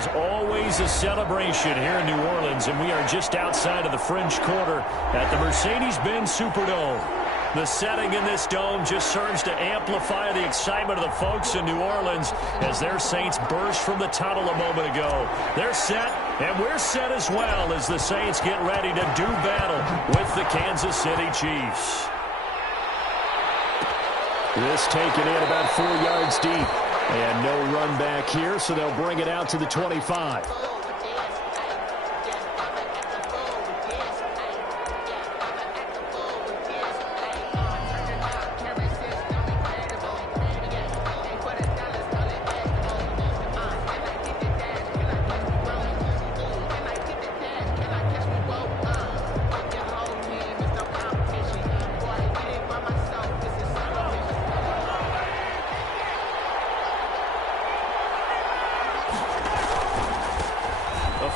is always a celebration here in New Orleans, and we are just outside of the French Quarter at the Mercedes-Benz Superdome. The setting in this dome just serves to amplify the excitement of the folks in New Orleans as their Saints burst from the tunnel a moment ago. They're set, and we're set as well as the Saints get ready to do battle with the Kansas City Chiefs. This taken in about 4 yards deep. And no run back here, so they'll bring it out to the 25.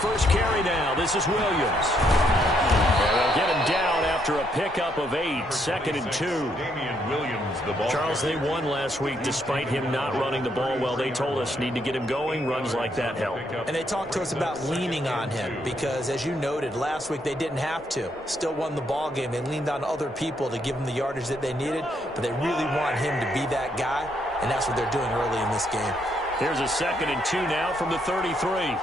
First carry now. This is Williams. And they'll get him down after a pickup of 8. 2nd and 2. Williams, the ball. Charles, they won last week despite him not running the ball well. They told us need to get him going. Runs like that help. And they talked to us about leaning on him because, as you noted, last week they didn't have to. Still won the ball game. They leaned on other people to give them the yardage that they needed, but they really want him to be that guy, and that's what they're doing early in this game. Here's a 2nd and 2 now from the 33.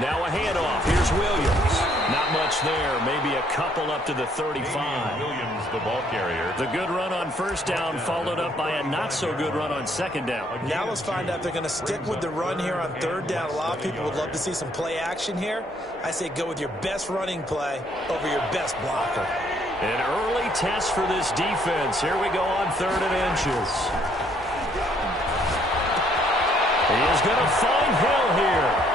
Now a handoff. Here's Williams. Not much there. Maybe a couple up to the 35. Williams, the ball carrier. The good run on first down followed up by a not-so-good run on second down. Now let's find out if they're going to stick with the run here on third down. A lot of people would love to see some play action here. I say go with your best running play over your best blocker. An early test for this defense. Here we go on 3rd and inches. He is going to find Hill here.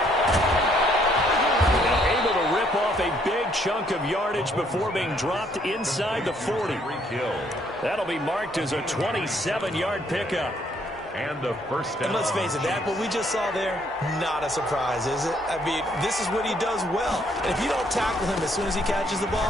Off a big chunk of yardage before being dropped inside the 40. That'll be marked as a 27-yard pickup. And the first down. And let's face it, that what we just saw there, not a surprise, is it? I mean, this is what he does well. And if you don't tackle him as soon as he catches the ball,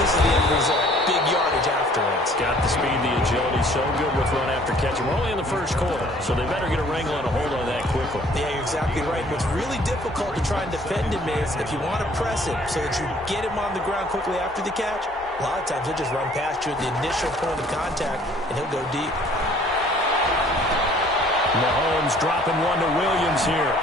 this is the end result. Big yardage afterwards. Got the speed, the agility, so good with run after catch. We're only in the first quarter, so they better get a wrangle and a hold on that quickly. Yeah, you're exactly right. What's really difficult to try and defend him is if you want to press him so that you get him on the ground quickly after the catch, a lot of times he'll just run past you at the initial point of contact, and he'll go deep. Mahomes dropping one to Williams here.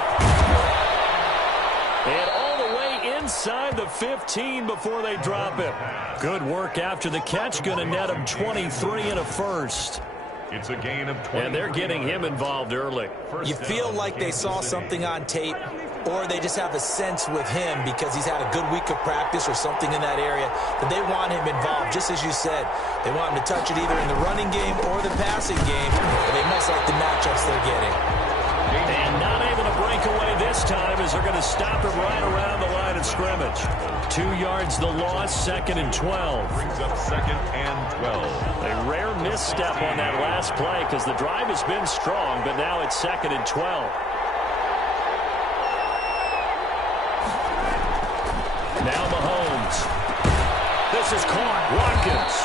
And all the way inside the 15 before they drop him. Good work after the catch. Going to net him 23 and a first. It's a gain of 20. And they're getting him involved early. You feel like they saw something on tape, or they just have a sense with him because he's had a good week of practice or something in that area that they want him involved, just as you said. They want him to touch it either in the running game or the passing game, but they must like the matchups they're getting. And not able to break away this time as they're going to stop him right around the line of scrimmage. 2 yards the loss, 2nd and 12. Brings up 2nd and 12. A rare misstep on that last play because the drive has been strong, but now it's 2nd and 12. Now Mahomes. This is caught. Watkins.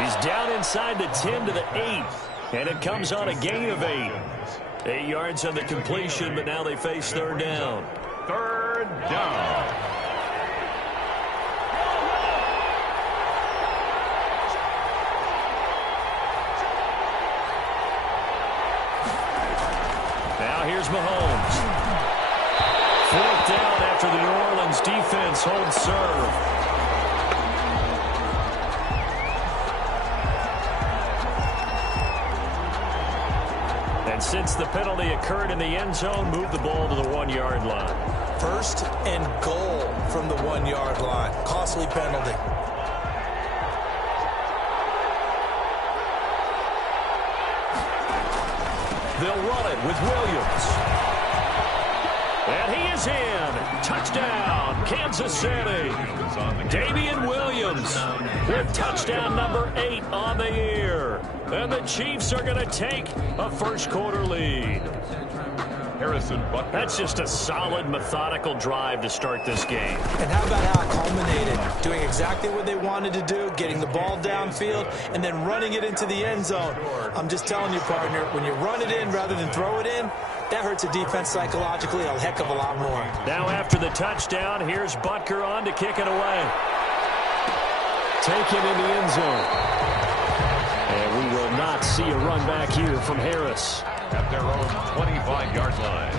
He's down inside the 10 to the 8. And it comes on a gain of 8. 8 yards on the completion, but now they face 3rd down. 3rd down. Now here's Mahomes. 4th down after the New Orleans defense holds serve. And since the penalty occurred in the end zone, move the ball to the 1-yard line. 1st and goal from the 1-yard line. Costly penalty. They'll run it with Williams. And he is in. Touchdown, Kansas City. Damian Williams with touchdown number 8 on the year. And the Chiefs are going to take a first quarter lead. Harrison Butker. That's just a solid, methodical drive to start this game. And how about how it culminated? Doing exactly what they wanted to do, getting the ball downfield, and then running it into the end zone. I'm just telling you, partner, when you run it in rather than throw it in, that hurts a defense psychologically a heck of a lot more. Now after the touchdown, here's Butker on to kick it away. Taken in the end zone. And we will not see a run back here from Harris. At their own 25-yard line.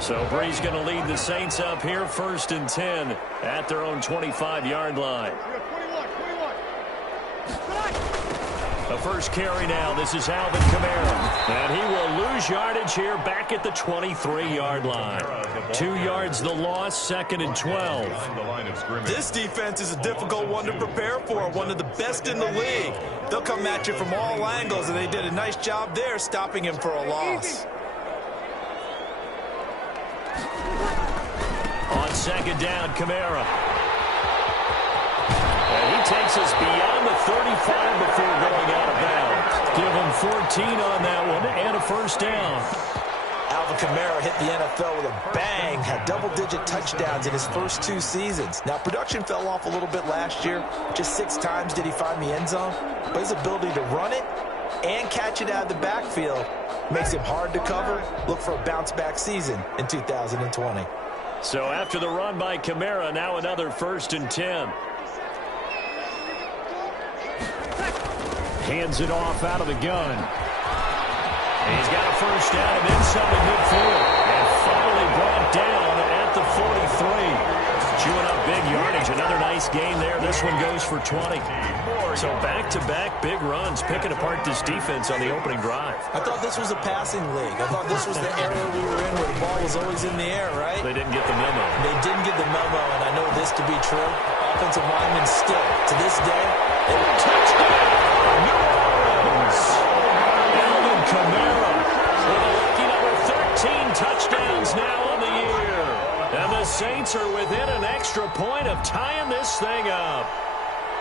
So Bree's going to lead the Saints up here, 1st and 10 at their own 25-yard line. The first carry now. This is Alvin Kamara. And he will lose yardage here back at the 23-yard line. 2 yards the loss, 2nd and 12. This defense is a difficult one to prepare for, one of the best in the league. They'll come at you from all angles, and they did a nice job there stopping him for a loss. On 2nd down, Kamara. And he takes us beyond the 35 before going out of bounds. Give him 14 on that one and a 1st down. Alvin Kamara hit the NFL with a bang, had double-digit touchdowns in his first 2 seasons. Now, production fell off a little bit last year. Just 6 times did he find the end zone. But his ability to run it and catch it out of the backfield makes him hard to cover. Look for a bounce-back season in 2020. So after the run by Kamara, now another 1st and 10. Hands it off out of the gun. And he's got a 1st down and inside midfield. And finally brought down at the 43. Chewing up big yardage. Another nice gain there. This one goes for 20. So back-to-back big runs, picking apart this defense on the opening drive. I thought this was a passing league. I thought this was the era we were in where the ball was always in the air, right? They didn't get the memo. They didn't get the memo, and I know this to be true. Offensive linemen still, to this day, they were touchdown. New Orleans. Alvin Kamara with a lucky number 13 touchdowns now on the year. And the Saints are within an extra point of tying this thing up.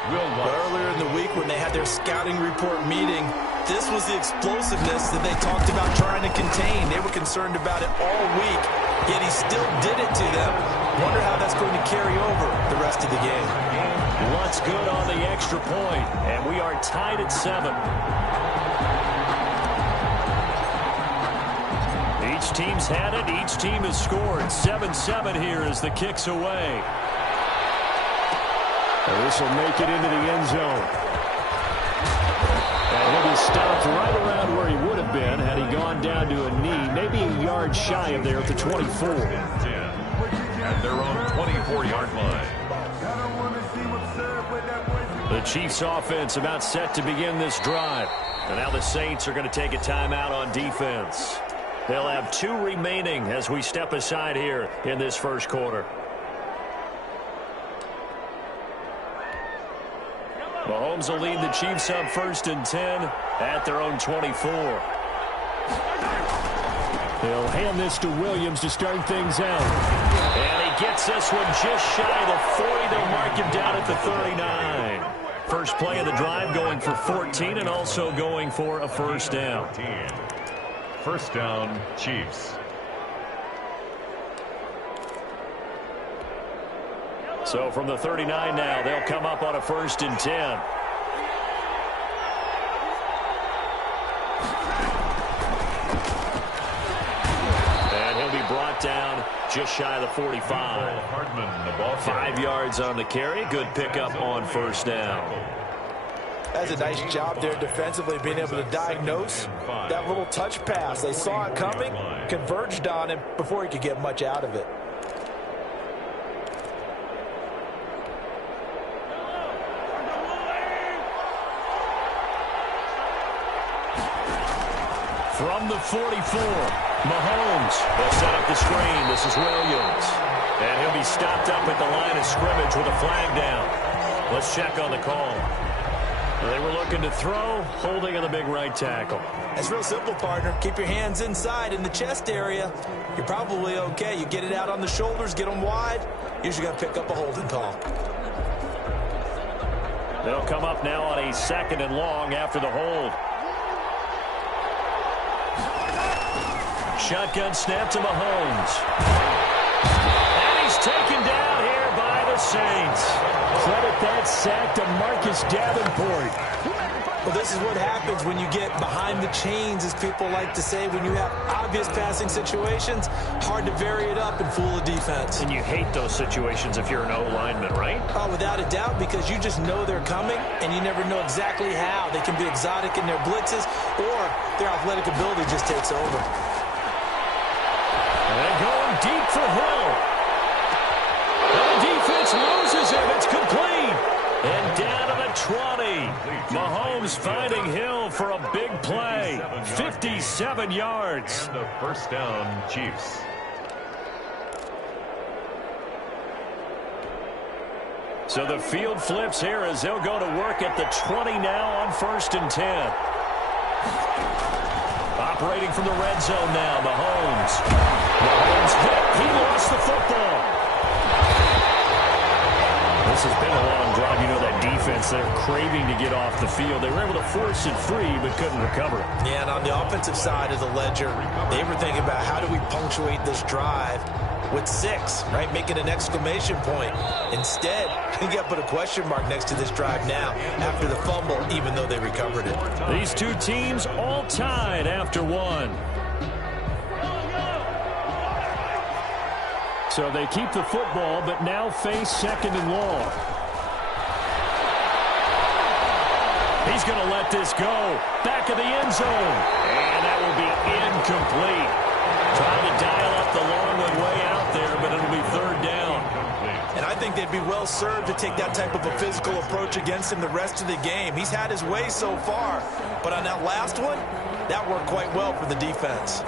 Earlier in the week when they had their scouting report meeting, this was the explosiveness that they talked about trying to contain. They were concerned about it all week, yet he still did it to them. Wonder how that's going to carry over the rest of the game. What's good on the extra point, and we are tied at 7. Each team's had it. Each team has scored. 7-7 here as the kick's away. And this will make it into the end zone. And he'll be stopped right around where he would have been had he gone down to a knee, maybe a yard shy of there at the 24. At their own 24-yard line. The Chiefs offense about set to begin this drive. And now the Saints are going to take a timeout on defense. They'll have 2 remaining as we step aside here in this first quarter. Mahomes will lead the Chiefs up 1st and 10 at their own 24. He'll hand this to Williams to start things out. And he gets this one just shy of the 40. They'll mark him down at the 39. First play of the drive going for 14 and also going for a 1st down. 1st down, Chiefs. So from the 39 now, they'll come up on a 1st and 10. And he'll be brought down just shy of the 45. Hardman, the ball 5 yards on the carry. Good pickup on 1st down. That's a nice job there defensively, being able to diagnose that little touch pass. They saw it coming, converged on him before he could get much out of it. From the 44, Mahomes. They'll set up the screen. This is Williams. And he'll be stopped up at the line of scrimmage with a flag down. Let's check on the call. They were looking to throw, holding on the big right tackle. It's real simple, partner. Keep your hands inside in the chest area. You're probably okay. You get it out on the shoulders, get them wide. Usually going to pick up a holding call. They'll come up now on a 2nd and long after the hold. Shotgun snap to Mahomes. And he's taken down here by the Saints. Credit that sack to Marcus Davenport. Well, this is what happens when you get behind the chains, as people like to say. When you have obvious passing situations, hard to vary it up and fool a defense. And you hate those situations if you're an O-lineman, right? Oh, without a doubt, because you just know they're coming, and you never know exactly how. They can be exotic in their blitzes, or their athletic ability just takes over. And going deep for Hill. And the defense loses him. It's complete. And down to the 20. Mahomes finding Hill for a big play. 57 yards. And the first down, Chiefs. So the field flips here as they'll go to work at the 20 now on 1st and 10. Operating from the red zone now, Mahomes. Mahomes hit. He lost the football. This has been a long drive. You know that defense, they're craving to get off the field. They were able to force it free, but couldn't recover it. Yeah, and on the offensive side of the ledger, they were thinking about how do we punctuate this drive with 6, right? Making an exclamation point. Instead, you got to put a question mark next to this drive now after the fumble, even though they recovered it. These two teams all tied after 1. So they keep the football, but now face 2nd and long. He's going to let this go. Back of the end zone. And that will be incomplete. Trying to dial up the long one way out there, but it'll be 3rd down. And I think they'd be well served to take that type of a physical approach against him the rest of the game. He's had his way so far, but on that last one, that worked quite well for the defense.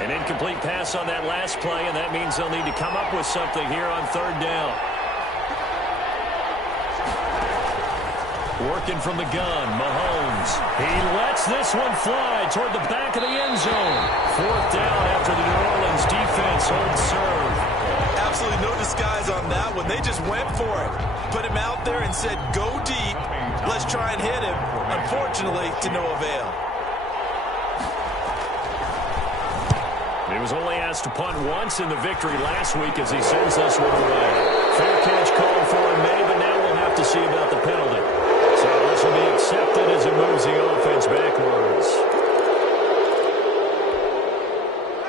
An incomplete pass on that last play, and that means they'll need to come up with something here on 3rd down. Working from the gun, Mahomes. He lets this one fly toward the back of the end zone. 4th down after the New Orleans defense holds serve. Absolutely no disguise on that one. They just went for it. Put him out there and said, go deep. Let's try and hit him. Unfortunately, to no avail. He was only asked to punt once in the victory last week as he sends this one away. Fair catch called for in May, but now we'll have to see about the penalty. So this will be accepted as it moves the offense backwards.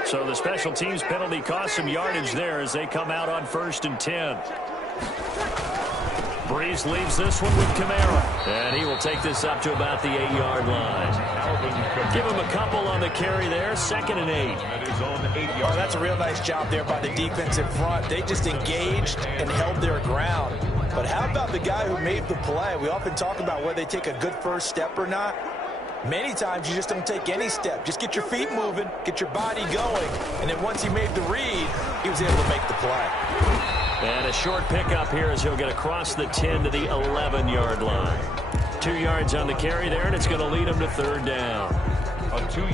So the special teams penalty cost some yardage there as they come out on 1st and 10. Breeze leaves this one with Kamara. And he will take this up to about the 8-yard line. Give him a couple on the carry there. 2nd and 8. Oh, that's a real nice job there by the defense in front. They just engaged and held their ground. But how about the guy who made the play? We often talk about whether they take a good first step or not. Many times you just don't take any step. Just get your feet moving, get your body going, and then once he made the read, he was able to make the play. And a short pickup here as he'll get across the 10 to the 11-yard line. 2 yards on the carry there, and it's going to lead him to 3rd down.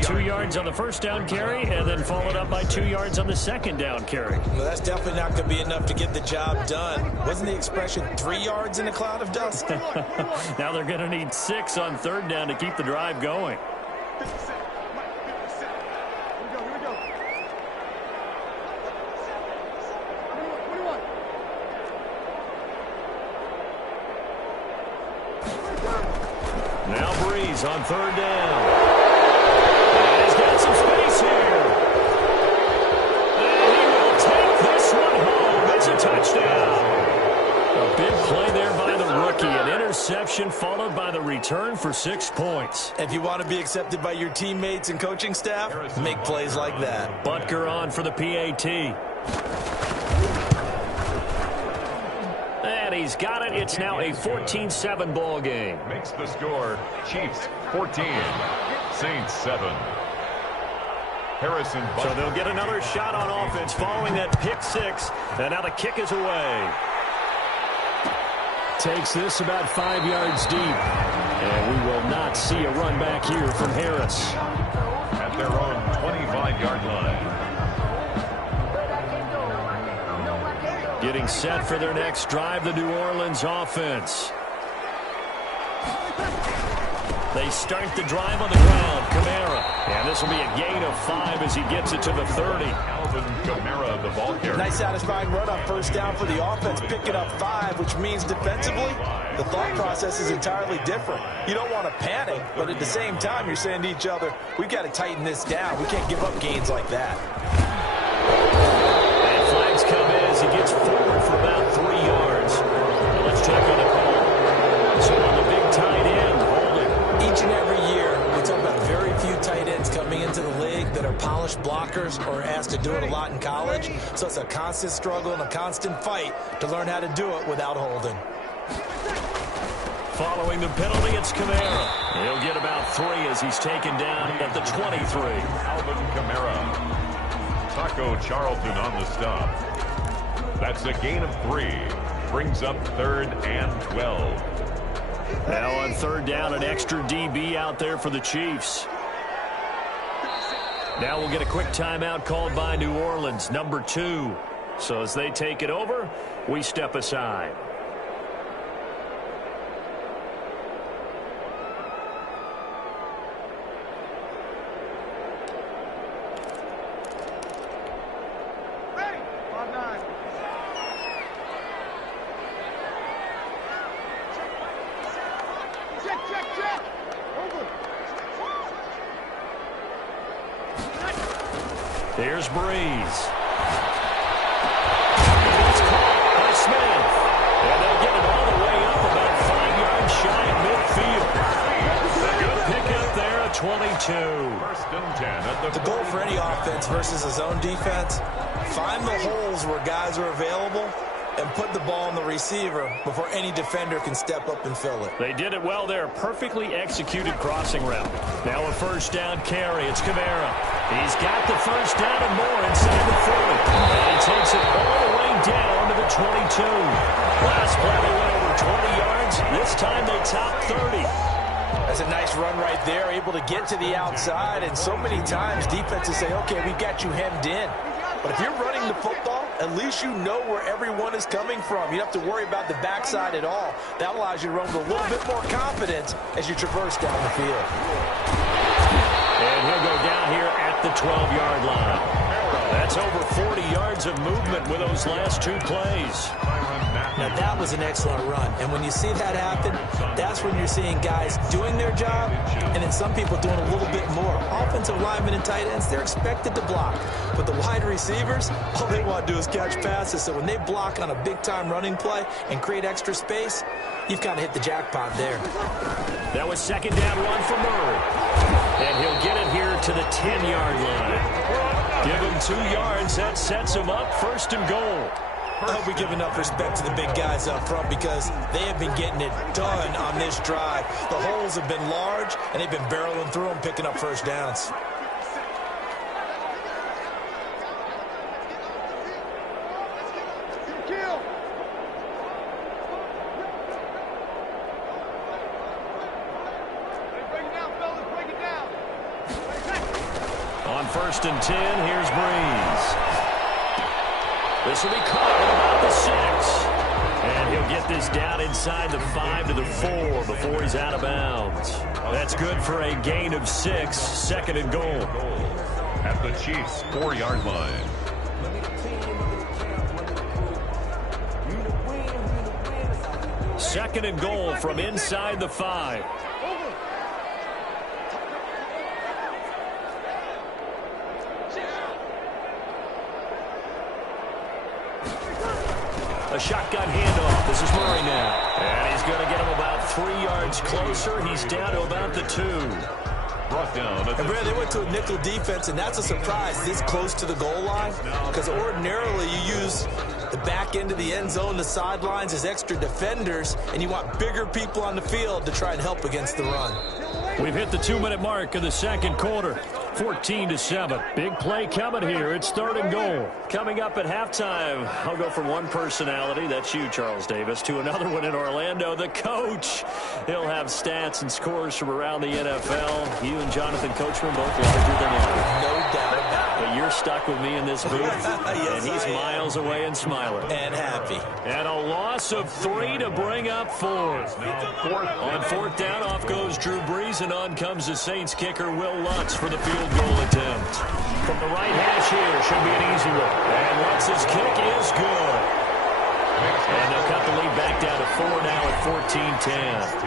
2 yards on the 1st down carry, and then followed up by 2 yards on the 2nd down carry. Well, that's definitely not going to be enough to get the job done. Wasn't the expression 3 yards in a cloud of dust? Now they're going to need 6 on 3rd down to keep the drive going. Now Breeze on 3rd down. And he's got some space here. And he will take this one home. It's a touchdown. A big play there by the rookie. An interception followed by the return for 6 points. If you want to be accepted by your teammates and coaching staff, make plays like that. Butker on for the PAT. And he's got it. It's now a 14-7 ball game. Makes the score Chiefs 14, Saints 7. So they'll get another shot on offense following that pick six. And now the kick is away. Takes this about 5 yards deep. And we will not see a run back here from Harris. At their own 25-yard line. Getting set for their next drive, the New Orleans offense. They start the drive on the ground. Kamara. And this will be a gain of 5 as he gets it to the 30. Alvin Kamara, the ball carrier. Nice satisfying run on first down for the offense, picking up 5, which means defensively, the thought process is entirely different. You don't want to panic, but at the same time, you're saying to each other, we've got to tighten this down. We can't give up gains like that. And flags come in as he gets forward for about 3 yards. Now let's check on the call. So on the big tight end, holding. Each and every year, we talk about very few tight ends coming into the league that are polished blockers or asked to do it a lot in college. So it's a constant struggle and a constant fight to learn how to do it without holding. Following the penalty, it's Kamara. He'll get about 3 as he's taken down at the 23. Alvin Kamara. Taco Charlton on the stop. That's a gain of 3. Brings up 3rd and 12. Now on 3rd down, an extra DB out there for the Chiefs. Now we'll get a quick timeout called by New Orleans, number 2. So as they take it over, we step aside. Here's Breeze. It's caught by Smith. And they'll get it all the way up about 5 yards shy of midfield. A good pickup there at 22. 1st and 10 at The goal for any offense versus a zone defense, find the holes where guys are available and put the ball on the receiver before any defender can step up and fill it. They did it well there. Perfectly executed crossing route. Now a 1st down carry. It's Kamara. He's got the 1st down and more inside the 40. And he takes it all the way down to the 22. Last play they went over 20 yards. This time they top 30. That's a nice run right there, able to get to the outside. And so many times defenses say, okay, we got you hemmed in. But if you're running the football, at least you know where everyone is coming from. You don't have to worry about the backside at all. That allows you to run with a little bit more confidence as you traverse down the field. And he'll go down here at the 12-yard line. That's over 40 yards of movement with those last 2 plays. Now, that was an excellent run. And when you see that happen, that's when you're seeing guys doing their job and then some people doing a little bit more. Offensive linemen and tight ends, they're expected to block. But the wide receivers, all they want to do is catch passes. So when they block on a big-time running play and create extra space, you've kind of hit the jackpot there. That was 2nd down run for Murray. And he'll get it here to the 10-yard line. Give him 2 yards. That sets him up 1st and goal. I hope we give enough respect to the big guys up front because they have been getting it done on this drive. The holes have been large, and they've been barreling through them, picking up 1st downs. On 1st and 10, here's Breeze. This will be caught at about the 6. And he'll get this down inside the 5 to the 4 before he's out of bounds. That's good for a gain of 6, 2nd and goal. At the Chiefs' 4-yard line. Second and goal from inside the 5. A shotgun handoff. This is Murray now. And he's going to get him about 3 yards closer. He's down to about the 2. Brought down. And Brad, they went to a nickel defense, and that's a surprise this close to the goal line because ordinarily you use the back end of the end zone, the sidelines as extra defenders, and you want bigger people on the field to try and help against the run. We've hit the 2-minute mark of the 2nd quarter. 14-7. Big play coming here. It's 3rd and goal. Coming up at halftime, I'll go from one personality, that's you, Charles Davis, to another one in Orlando, the coach. He'll have stats and scores from around the NFL. You and Jonathan Coachman both larger than ever. No doubt about it. But you're stuck with me in this booth, Yes, and he's miles away and smiling. And happy. And a loss of 3 to bring up 4. On 4th down, off goes Drew Brees, and on comes the Saints kicker, Will Lutz, for the field goal attempt. From the right hash here, should be an easy one. And Lutz's kick is good. And they'll cut the lead back down to 4 now at 14-10.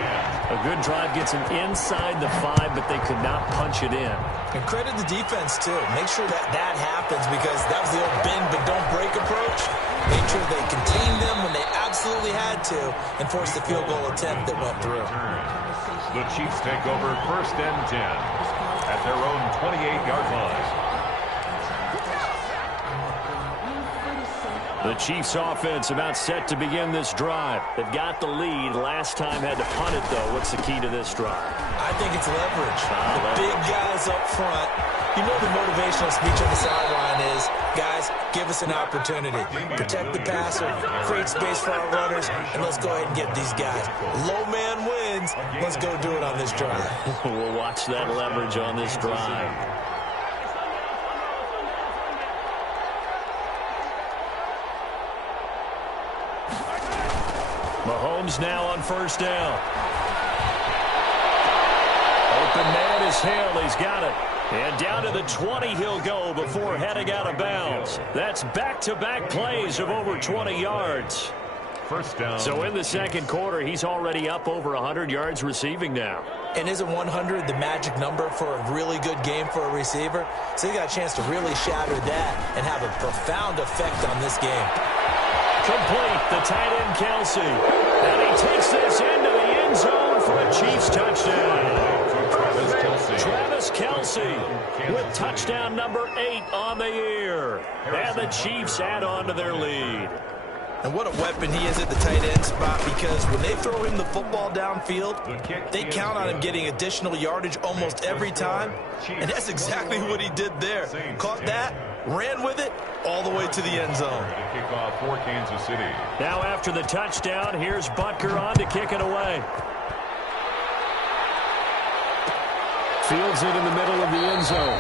A good drive gets them inside the 5, but they could not punch it in. And credit the defense, too. Make sure that happens, because that was the old bend but don't break approach. Make sure they contained them when they absolutely had to and forced the field goal attempt that went through. The Chiefs take over 1st and 10 at their own 28-yard line. The Chiefs offense about set to begin this drive. They've got the lead. Last time had to punt it, though. What's the key to this drive? I think it's leverage. The big guys up front. You know the motivational speech on the sideline is, guys, give us an opportunity. Protect the passer, create space for our runners, and let's go ahead and get these guys. Low man wins. Let's go do it on this drive. We'll watch that leverage on this drive. Mahomes now on 1st down. Open man is Hill. He's got it. And down to the 20 he'll go before heading out of bounds. That's back-to-back plays of over 20 yards. 1st down. So in the 2nd quarter, he's already up over 100 yards receiving now. And isn't 100 the magic number for a really good game for a receiver? So he got a chance to really shatter that and have a profound effect on this game. Complete, the tight end Kelsey. And he takes this into the end zone for a Chiefs touchdown. Travis Kelce with touchdown number 8 on the year. And the Chiefs add on to their lead. And what a weapon he is at the tight end spot, because when they throw him the football downfield, they count on him getting additional yardage almost every time. And that's exactly what he did there. Caught that, ran with it, all the way to the end zone. Kickoff for Kansas City. Now after the touchdown, here's Butker on to kick it away. Fields it in the middle of the end zone.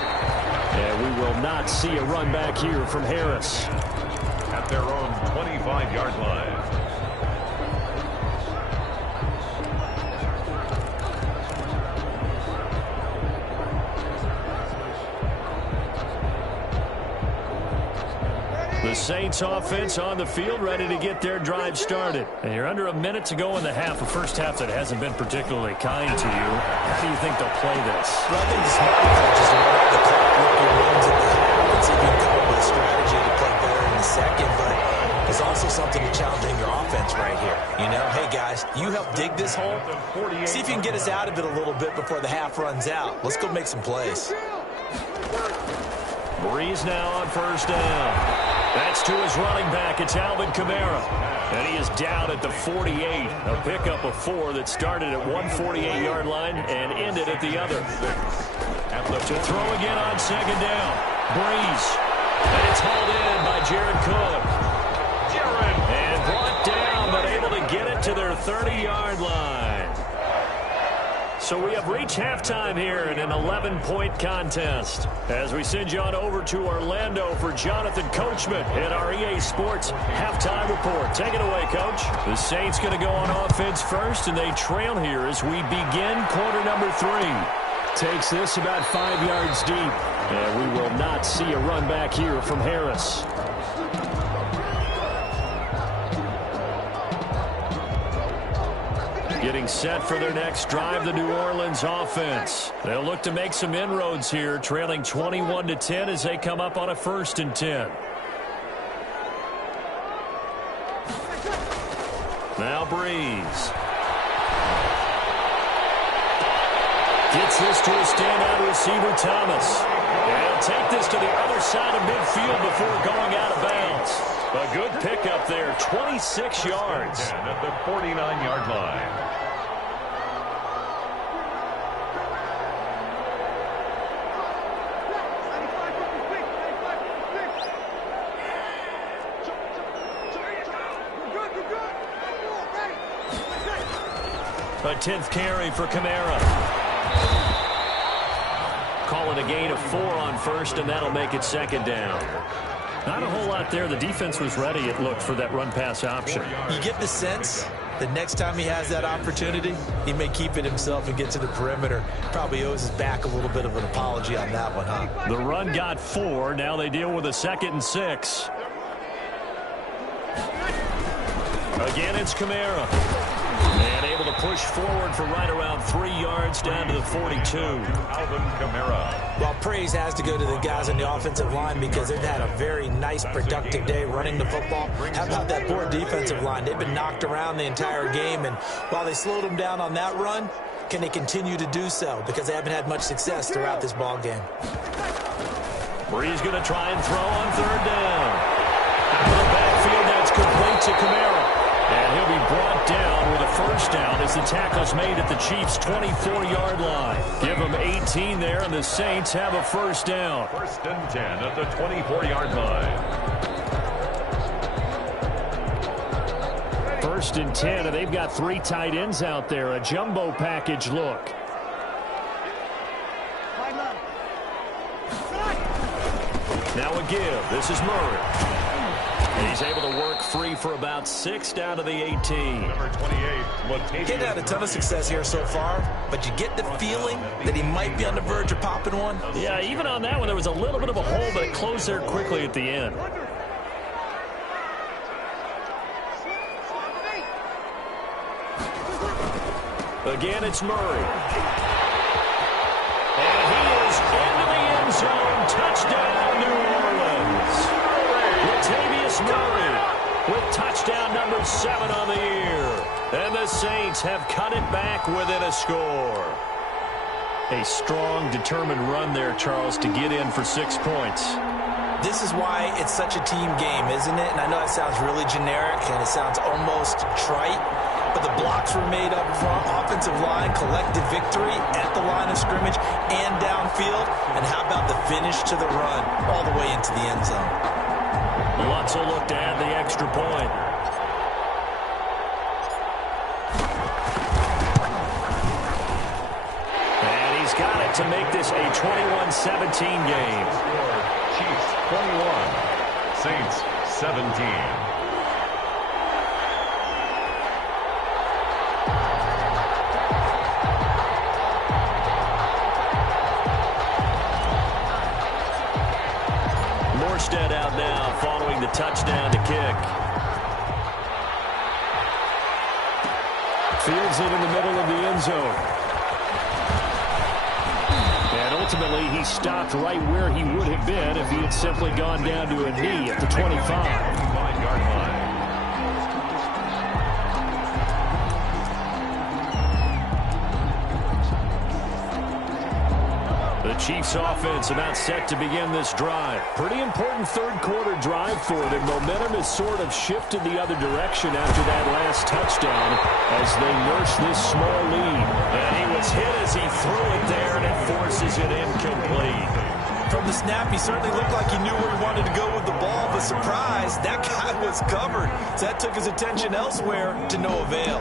And we will not see a run back here from Harris. At their own 25-yard line. The Saints offense on the field, ready to get their drive started. And you're under a minute to go in the half, a first half that hasn't been particularly kind to you. How do you think they'll play this? Well, I think the smart approach is to run out the clock with your wins at the half and see if you can come up with a strategy to play better in the 2nd. But there's also something to challenging your offense right here. You know, hey, guys, you help dig this hole. See if you can get us out of it a little bit before the half runs out. Let's go make some plays. Brees now on 1st down. That's to his running back. It's Alvin Kamara. And he is down at the 48. A pickup of 4 that started at one 48-yard line and ended at the other. To throw again on 2nd down. Brees. And it's hauled in by Jared Cook. And brought down, but able to get it to their 30-yard line. So we have reached halftime here in an 11-point contest. As we send you on over to Orlando for Jonathan Coachman at our EA Sports Halftime Report. Take it away, Coach. The Saints going to go on offense first, and they trail here as we begin quarter number 3. Takes this about 5 yards deep. And we will not see a run back here from Harris. Getting set for their next drive, the New Orleans offense. They'll look to make some inroads here, trailing 21-10 as they come up on a 1st and 10. Now Brees. Gets this to a standout receiver, Thomas. And take this to the other side of midfield before going out of bounds. A good pickup there, 26 yards. At the 49-yard line. 10th carry for Kamara. Calling a gain of 4 on first, and that'll make it second down. Not a whole lot there. The defense was ready, it looked, for that run-pass option. You get the sense that next time he has that opportunity, he may keep it himself and get to the perimeter. Probably owes his back a little bit of an apology on that one, huh? The run got 4. Now they deal with a 2nd and 6. Again, it's Kamara. And able to push forward for right around 3 yards down to the 42. Alvin Kamara. Well, praise has to go to the guys on the offensive line because they've had a very nice, productive day running the football. How about that poor defensive line? They've been knocked around the entire game, and while they slowed them down on that run, can they continue to do so? Because they haven't had much success throughout this ball game. Bree's going to try and throw on 3rd down. Out of the backfield, that's complete to Kamara. And he'll be brought down with a 1st down as the tackle's made at the Chiefs' 24-yard line. Give them 18 there, and the Saints have a 1st down. 1st and 10 at the 24-yard line. 1st and 10, and they've got 3 tight ends out there. A jumbo package look. Now a give. This is Murray. He's able to work free for about 6 down to the 18. Number 28, He's had a ton of success here so far, but you get the feeling that he might be on the verge of popping one. Yeah, even on that one, there was a little bit of a hole, but it closed there quickly at the end. Again, it's Murray. And he is into the end zone. Touchdown, New Orleans. Latavius Murray with touchdown number 7 on the year. And the Saints have cut it back within a score. A strong, determined run there, Charles, to get in for 6 points. This is why it's such a team game, isn't it? And I know that sounds really generic and it sounds almost trite, but the blocks were made up front, offensive line, collective victory at the line of scrimmage and downfield. And how about the finish to the run all the way into the end zone? Lutz will look to add the extra point. And he's got it to make this a 21-17 game. Chiefs 21, Saints 17. Morstead out now following the touchdown to kick. Fields it in the middle of the end zone. And ultimately, he stopped right where he would have been if he had simply gone down to a knee at the 25. 25-yard line. The Chiefs offense about set to begin this drive. Pretty important third-quarter drive for them. Momentum has sort of shifted the other direction after that last touchdown as they nurse this small lead. And he was hit as he threw it there, and it forces it incomplete. From the snap, he certainly looked like he knew where he wanted to go with the ball, but surprise, that guy was covered. So that took his attention elsewhere to no avail.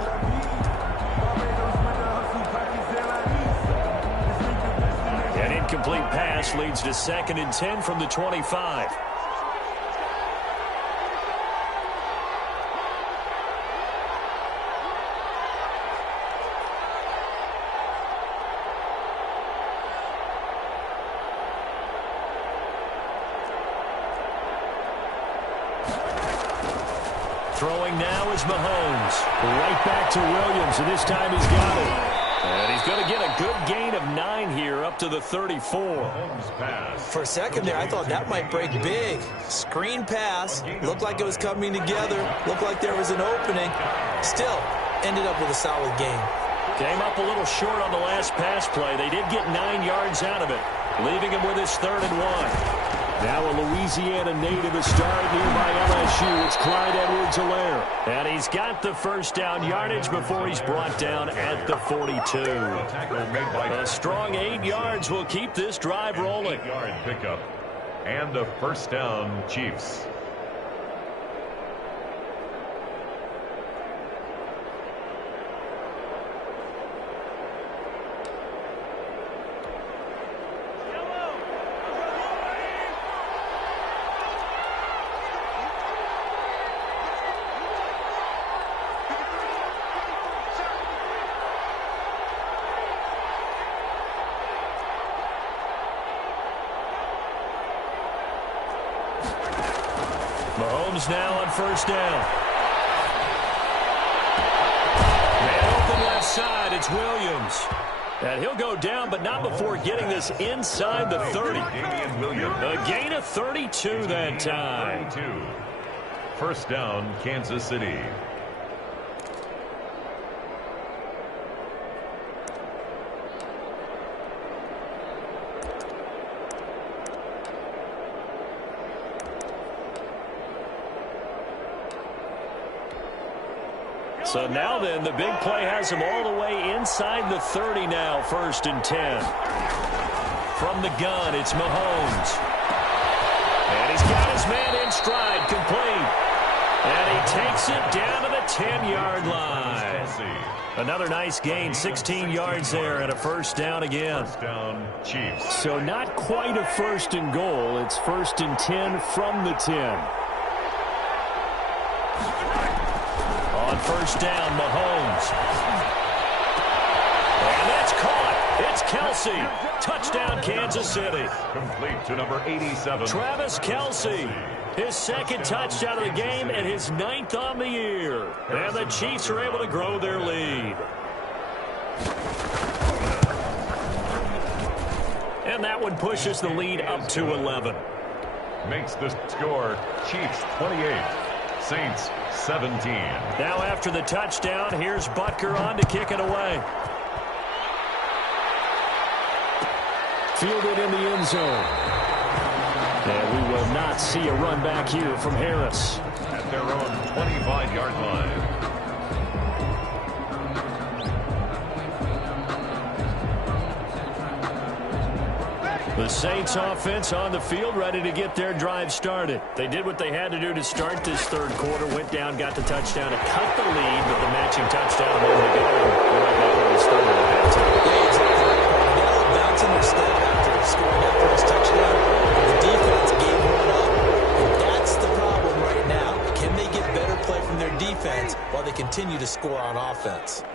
An incomplete pass leads to 2nd and 10 from the 25. Throwing now is Mahomes. Right back to Williams, and this time he's got it. And he's going to get a good gain of 9 here up to the 34. For a second there, I thought that might break big. Screen pass. Looked like it was coming together. Looked like there was an opening. Still, ended up with a solid game. Came up a little short on the last pass play. They did get 9 yards out of it, leaving him with his 3rd and 1. Now a Louisiana native is starting here by LSU. It's Clyde Edwards-Helaire. And he's got the 1st down yardage before he's brought down at the 42. A strong 8 yards will keep this drive rolling. 8-yard pickup and a 1st down, Chiefs. Mahomes now on first down. Man open left side, it's Williams. And he'll go down, but not before getting this inside the 30. A gain of 32 that time. First down, Kansas City. So now then, the big play has him all the way inside the 30 now, 1st and 10. From the gun, it's Mahomes. And he's got his man in stride, complete. And he takes it down to the 10-yard line. Another nice gain, 16 yards there, and a first down again. First down, Chiefs. So not quite a 1st and goal. It's 1st and 10 from the 10. On first down, Mahomes. And that's caught. It's Kelsey. Touchdown, Kansas City. Complete to number 87. Travis Kelsey. His 2nd touchdown of the game and his 9th on the year. And the Chiefs are able to grow their lead. And that one pushes the lead up to 11. Makes the score Chiefs 28, Saints 17. Now after the touchdown, here's Butker on to kick it away. Fielded in the end zone. And we will not see a run back here from Harris. At their own 25-yard line. The Saints offense on the field, ready to get their drive started. They did what they had to do to start this 3rd quarter, went down, got the touchdown to cut the lead, but the matching touchdown a moment ago, they're right back where they started at halftime. Yeah, exactly. They got a little bounce in their step after scoring that first touchdown. The defense gave one up, and that's the problem right now. Can they get better play from their defense while they continue to score on offense?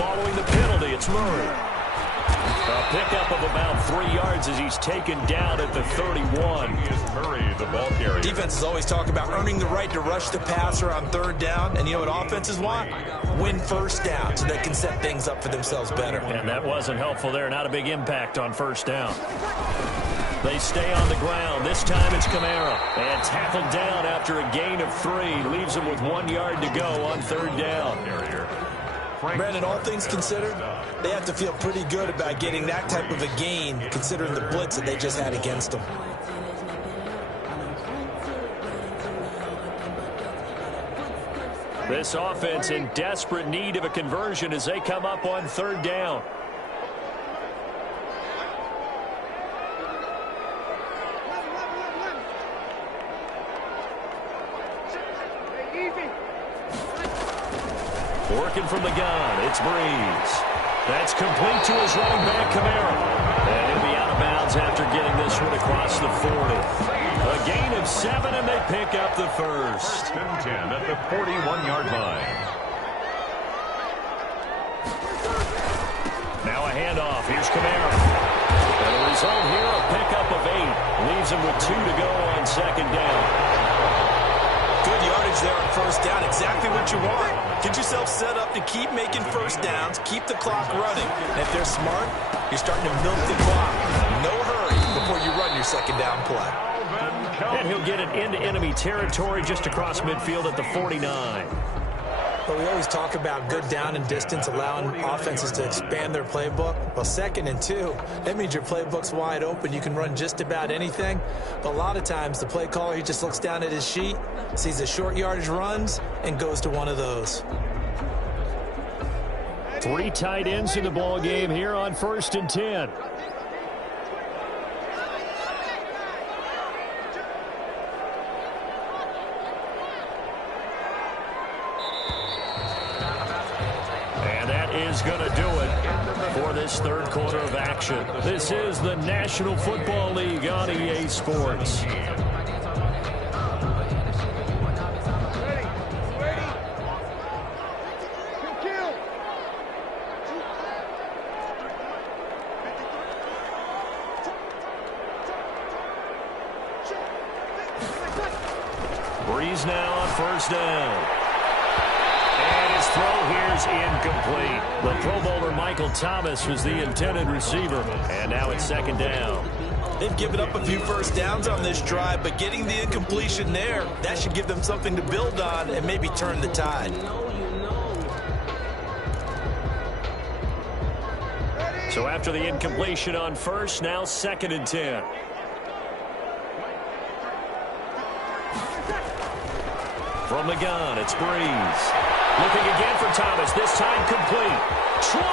Following the penalty, it's Murray. A pickup of about 3 yards as he's taken down at the 31. Is Murray the ball carrier. Defenses always talk about earning the right to rush the passer on 3rd down. And you know what offenses want? Win first down so they can set things up for themselves better. And that wasn't helpful there. Not a big impact on first down. They stay on the ground. This time it's Kamara. And tackled down after a gain of 3. Leaves him with 1 yard to go on 3rd down. Brandon, all things considered, they have to feel pretty good about getting that type of a gain considering the blitz that they just had against them. This offense in desperate need of a conversion as they come up on 3rd down. Working from the gun, it's Breeze. That's complete to his running back, Kamara. And he'll be out of bounds after getting this one across the 40. A gain of 7, and they pick up the first. 10 at the 41-yard line. Now a handoff. Here's Kamara. And the result here, a pickup of 8. Leaves him with 2 to go on 2nd down. Good yardage there on 1st down. Exactly what you want. Get yourself set up to keep making first downs, keep the clock running. And if they're smart, you're starting to milk the clock. No hurry before you run your 2nd down play. And he'll get it into enemy territory just across midfield at the 49. But we always talk about good down and distance, allowing offenses to expand their playbook. Well, 2nd and 2, that means your playbook's wide open. You can run just about anything. But a lot of times, the play caller, he just looks down at his sheet, sees the short yardage runs, and goes to one of those. 3 tight ends in the ball game here on 1st and 10. Is going to do it for this 3rd quarter of action. This is the National Football League on EA Sports. plays now on first down. And his throw here's incomplete. The Pro Bowler Michael Thomas was the intended receiver. And now it's second down. They've given up a few first downs on this drive, but getting the incompletion there, that should give them something to build on and maybe turn the tide. So after the incompletion on first, now second and 10. From the gun, it's Breeze. Looking again for Thomas, this time complete. 20!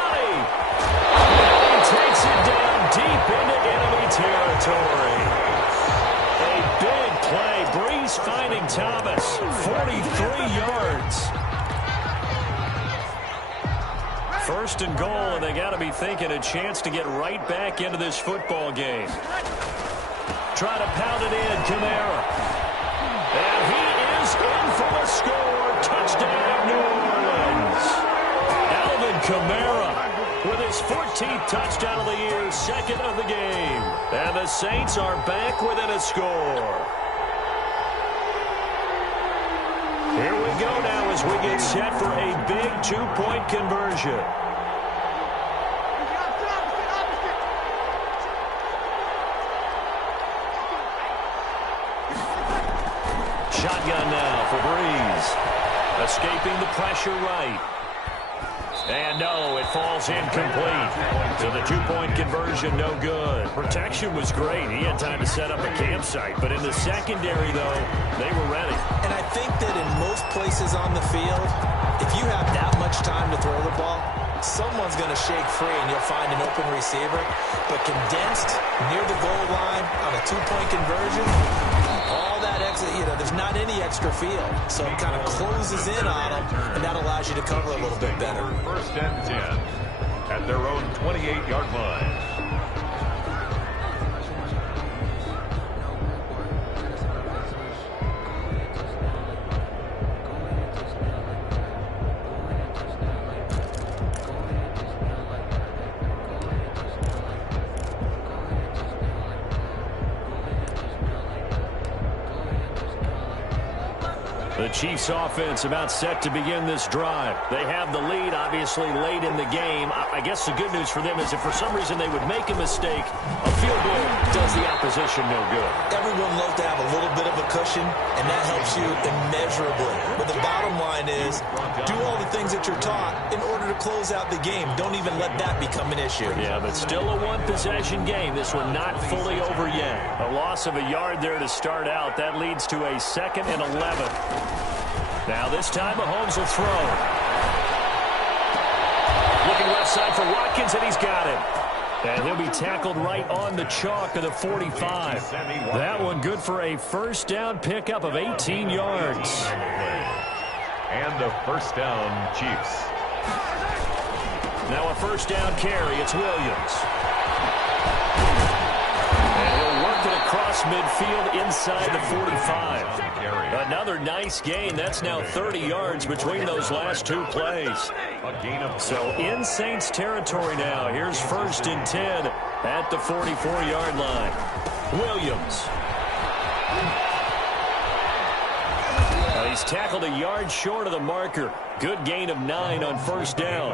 He takes it down deep into enemy territory. A big play. Breeze finding Thomas. 43 yards. First and goal, and they got to be thinking a chance to get right back into this football game. Try to pound it in, Kamara. And he is in for the score. Touchdown, New Orleans. Alvin Kamara with his 14th touchdown of the year, second of the game. And the Saints are back within a score. Here we go now as we get set for a big two-point conversion. Shotgun now for Breeze. Escaping the pressure right. And no, it falls incomplete. So the two-point conversion, no good. Protection was great. He had time to set up a campsite. But in the secondary, though, they were ready. And I think that in most places on the field, if you have that much time to throw the ball, someone's going to shake free and you'll find an open receiver. But condensed near the goal line on a two-point conversion, all that extra, there's not any extra field. So it kind of closes in on them, and that allows you to cover a little bit better. First and 10 at their own 28-yard line. The Chiefs offense about set to begin this drive. They have the lead, obviously, late in the game. I guess the good news for them is if for some reason they would make a mistake, a field goal does the opposition no good. Everyone loves to have a little bit of a cushion, and that helps you immeasurably. But the bottom line is, do all the things that you're taught in order to close out the game. Don't even let that become an issue. Yeah, but still a one-possession game. This one not fully over yet. A loss of a yard there to start out. That leads to a 2nd and 11. Now this time Mahomes will throw. Looking left side for Watkins, and he's got him. And he'll be tackled right on the chalk of the 45. That one good for a first down pickup of 18 yards. And a first down, Chiefs. Now a first down carry. It's Williams. And he'll work it across midfield inside the 45. Another nice gain. That's now 30 yards between those last two plays. So in Saints territory now. Here's first and 10 at the 44-yard line. Williams. He's tackled a yard short of the marker. Good gain of 9 on first down.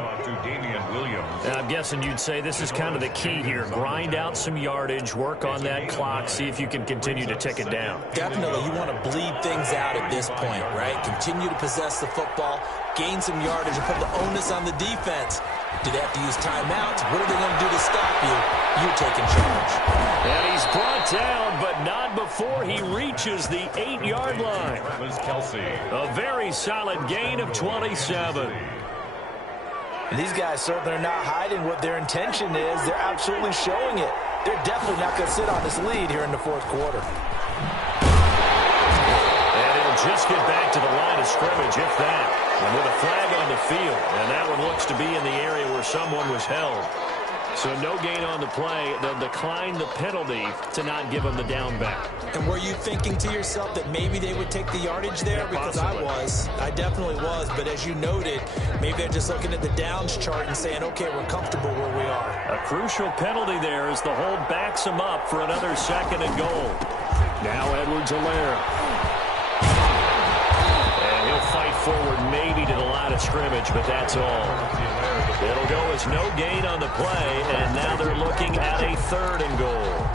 And I'm guessing you'd say this is kind of the key here. Grind out some yardage, work on that clock, see if you can continue to tick it down. Definitely, you want to bleed things out at this point, right? Continue to possess the football, gain some yardage, and put the onus on the defense. Do they have to use timeouts? What are they going to do to stop you? You're taking charge. And he's brought down, but not before he reaches the 8-yard line. A very solid gain of 27. And these guys certainly are not hiding what their intention is. They're absolutely showing it. They're definitely not going to sit on this lead here in the fourth quarter. And it'll just get back to the line of scrimmage, if that. And with a flag on the field, and that one looks to be in the area where someone was held. So no gain on the play. They'll decline the penalty to not give them the down back. And were you thinking to yourself that maybe they would take the yardage there? Because I definitely was. But as you noted, maybe they're just looking at the downs chart and saying, okay, we're comfortable where we are. A crucial penalty there as the hold backs them up for another 2nd and goal. Now Edwards-Helaire. forward maybe to the line of scrimmage, but that's all. It'll go as no gain on the play, and now they're looking at a 3rd and goal.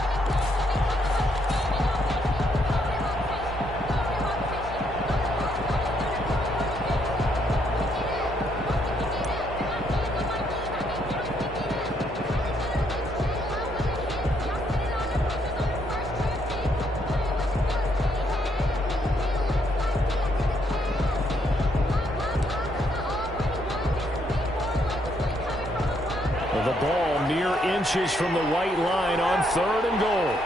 The ball mere inches from the white line on 3rd and goal.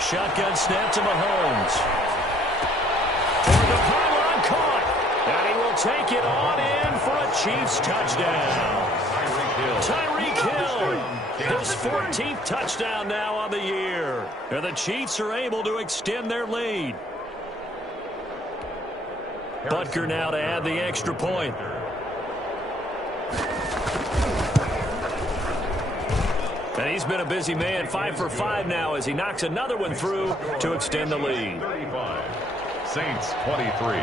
Shotgun snap to Mahomes. Toward the pylon, caught. And he will take it on in for a Chiefs touchdown. Tyreek Hill. His 14th touchdown now on the year. And the Chiefs are able to extend their lead. Butker now to add the extra point. And he's been a busy man, 5 for 5 now as he knocks another one through to extend the lead. 35. Saints 23.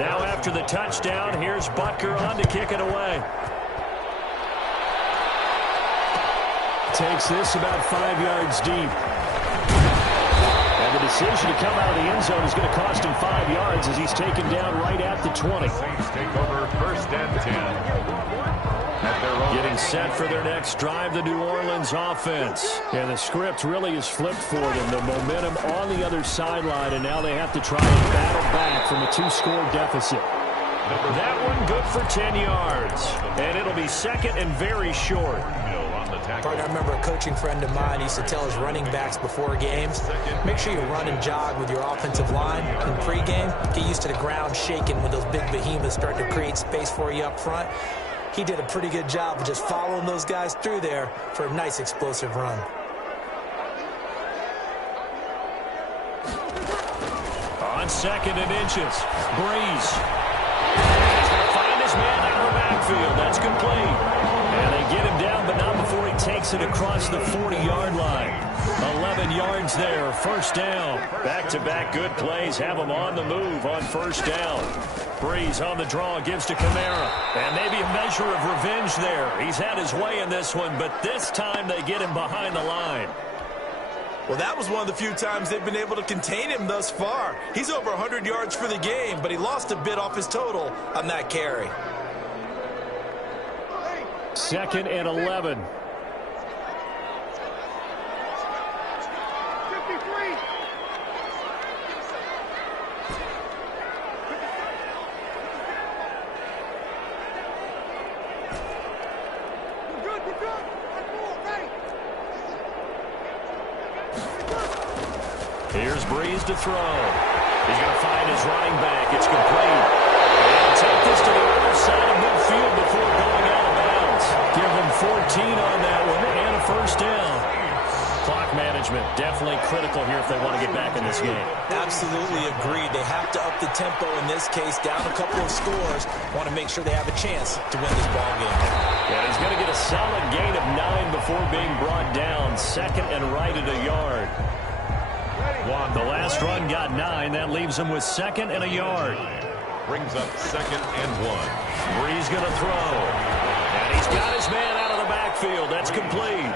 Now after the touchdown, here's Butker on to kick it away. Takes this about 5 yards deep. And the decision to come out of the end zone is going to cost him 5 yards as he's taken down right at the 20. Saints take over 1st and 10. At their own. Getting set for their next drive, the New Orleans offense. And the script really is flipped for them. The momentum on the other sideline, and now they have to try and battle back from a 2-score deficit. That one good for 10 yards. And it'll be 2nd and very short. Partner, I remember a coaching friend of mine used to tell his running backs before games, make sure you run and jog with your offensive line in pregame. Get used to the ground shaking when those big behemoths start to create space for you up front. He did a pretty good job of just following those guys through there for a nice explosive run. On 2nd and inches, Breeze. He's going to find his man out of the backfield. That's complete. And they get him down, but not before he takes it across the 40-yard line. 11 yards there, 1st down. Back-to-back good plays have him on the move on 1st down. Breeze on the draw, gives to Kamara. And maybe a measure of revenge there. He's had his way in this one, but this time they get him behind the line. Well, that was one of the few times they've been able to contain him thus far. He's over 100 yards for the game, but he lost a bit off his total on that carry. 2nd and 11. Here's Breeze to throw. He's going to find his running back. It's complete. And take this to the other side of midfield before going out of bounds. Give him 14 on that one and a 1st down. Clock management definitely critical here if they want to get back in this game. Absolutely agreed. They have to up the tempo in this case, down a couple of scores. Want to make sure they have a chance to win this ball game. And he's going to get a solid gain of 9 before being brought down. 2nd and right at a yard. The last run got 9. That leaves him with 2nd and a yard. Brings up 2nd and 1. Breeze going to throw. And he's got his man out of the backfield. That's complete.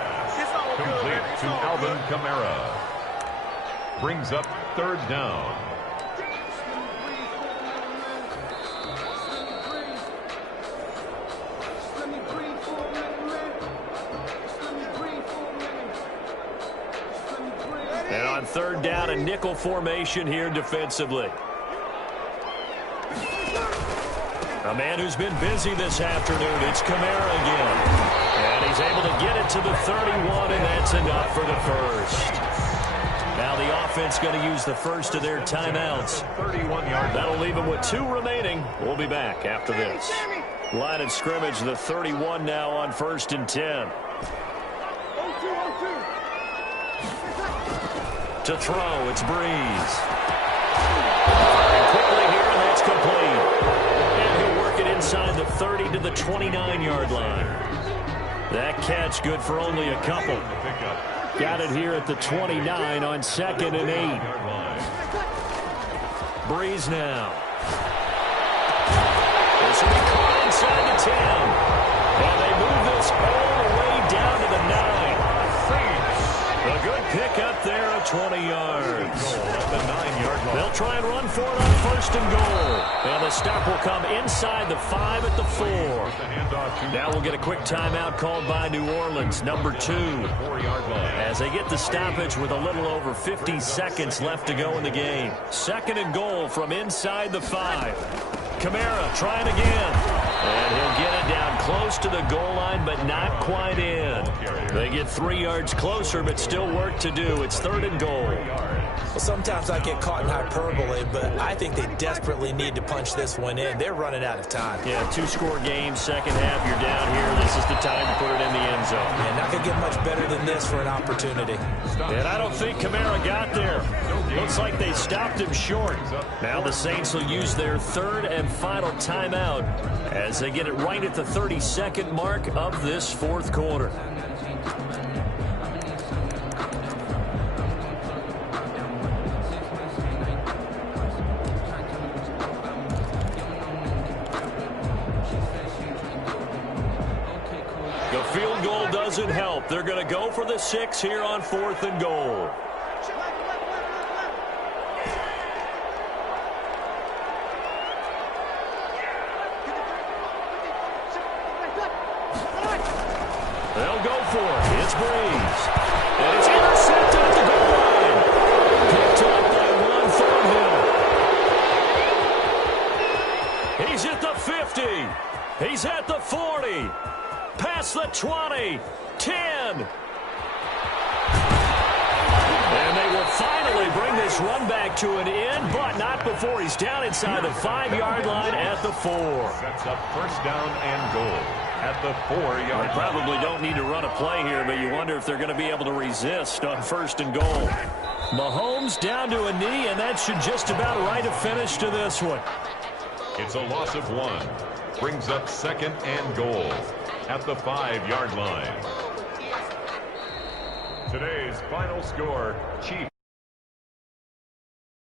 Complete to Alvin Kamara. Brings up 3rd down. And on 3rd down, a nickel formation here defensively. A man who's been busy this afternoon, it's Kamara again. And he's able to get it to the 31, and that's enough for the 1st. Now the offense going to use the first of their timeouts. 31-yard. That'll leave them with 2 remaining. We'll be back after this. Line of scrimmage, the 31 now on 1st and 10. To throw, it's Breeze. Firing quickly here, and that's complete. And he'll work it inside the 30 to the 29-yard line. That catch good for only a couple. Got it here at the 29 on 2nd and 8. Breeze now. This will be caught inside the 10. And they move this all the way down to the 9. A good pickup there of 20 yards. They'll try and run for it on 1st and goal. And the stop will come inside the 5 at the 4. Now we'll get a quick timeout called by New Orleans, number 2. As they get the stoppage with a little over 50 seconds left to go in the game. 2nd and goal from inside the 5. Kamara trying again. And he'll get it down close to the goal line, but not quite in. They get 3 yards closer, but still work to do. It's 3rd and goal. Well, sometimes I get caught in hyperbole, but I think they desperately need to punch this one in. They're running out of time. Yeah, 2-score game, second half, you're down here. This is the time to put it in the end zone. Yeah, not going to get much better than this for an opportunity. And I don't think Kamara got there. Looks like they stopped him short. Now the Saints will use their 3rd and final timeout as they get it right at the 32nd mark of this 4th quarter. The field goal doesn't help. They're going to go for the 6 here on 4th and goal. They'll go for it. It's Breeze. And it's intercepted at the goal line. Picked up by Ron Thornhill. He's at the 50. He's at the 40. Past the 20. 10. And they will finally bring this run back to an end, but not before he's down inside the 5-yard line at the 4. Sets up 1st down and goal at the 4-yard line. They probably don't need to run a play here, but you wonder if they're going to be able to resist on 1st and goal. Mahomes down to a knee, and that should just about write a finish to this one. It's a loss of 1. Brings up 2nd and goal at the 5-yard line. Today's final score, Chiefs